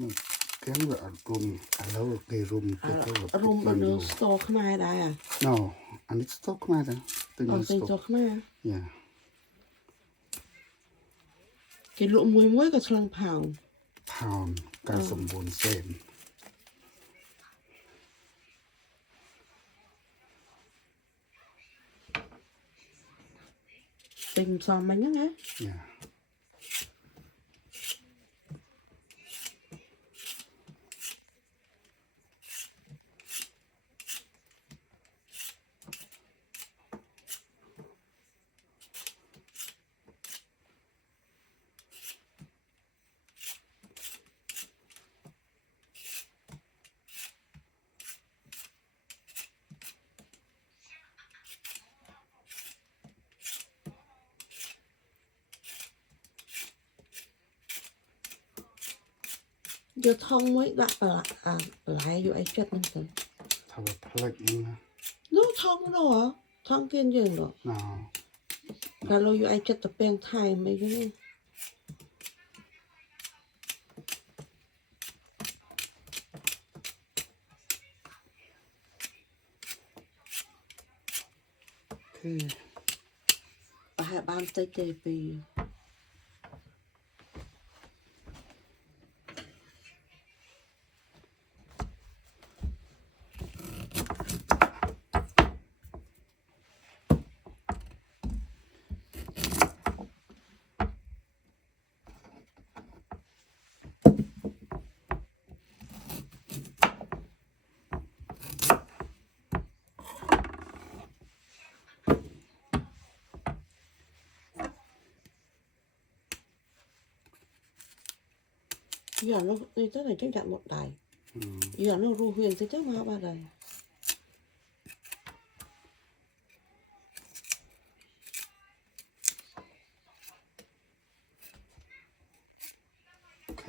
มันแค่ว่ารุมแล้วเกรุมก็ รุมบนสโต๊ะมาได้อ่ะ no อันนี้สต๊อกมาแล้วตึง อ๋อ ส เป็น ต๊ โจ๊ อก กมา yeah กินลุมวยมวยกับฉลังเผา pound การสมบูรณ์เส้น เป็นซอมมันยังไง yeah เดี๋ยวทองมวยละหลายอยู่ไอ้เจ็ดนั่นกัน ถ้าว่าพลักเองนะ นู้ทองเหรอทองเกินเยอะเหรอ no แต่เราอยู่ไอ้เจ็ดตะเปียงไทยไม่รู้ คือ ไปหาบ้านเตยปีอย่างเราในเจ้าไหนจังจัดหมดได้อย่างเรารู้เฮียนจะเจ้ามาบ้านใด โอเค